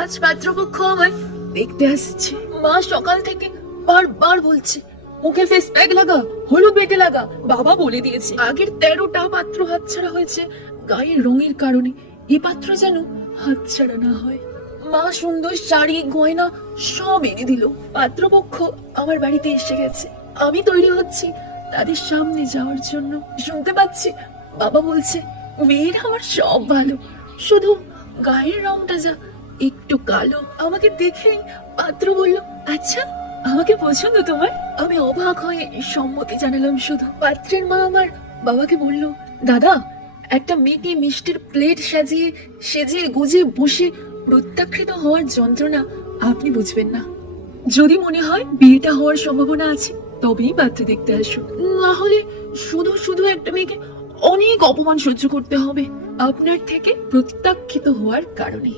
আজ পাত্রপক্ষ আমায় দেখতে আসছে। মা সকাল থেকে বারবার বলছে মুখে ফেস প্যাক লাগা, হলুদ বেটে লাগা। বাবা বলে দিয়েছে আগের 13টা পাত্র হাতছাড়া হয়েছে গায়ের রঙের কারণে, এ পাত্র যেন হাতছাড়া না হয়। মা সুন্দর শাড়ি গয়না সব এনে দিল। পাত্রপক্ষ আমার বাড়িতে এসে গেছে। আমি তৈরি হচ্ছি তাদের সামনে যাওয়ার জন্য। শুনতে পাচ্ছি বাবা বলছে মেয়েরা আমার সব ভালো, শুধু গায়ের রংটা যা একটু কালো। আমাকে দেখেই পাত্র বলল, আচ্ছা আমাকে পছন্দ তোমার? আমি অবাক হয়ে সম্মতি জানালাম শুধু। পাত্রের মা আমার বাবাকে বলল, দাদা একটা মেয়েকে মিষ্টির প্লেট সাজিয়ে সেজে গুজে বসে প্রত্যাখ্যাত হওয়ার যন্ত্রণা আপনি বুঝবেন না। যদি মনে হয় বিয়েটা হওয়ার সম্ভাবনা আছে তবেই পাত্র দেখতে আসুন, না হলে শুধু শুধু একটা মেয়েকে অনেক অপমান সহ্য করতে হবে আপনার থেকে প্রত্যাখ্যাত হওয়ার কারণে।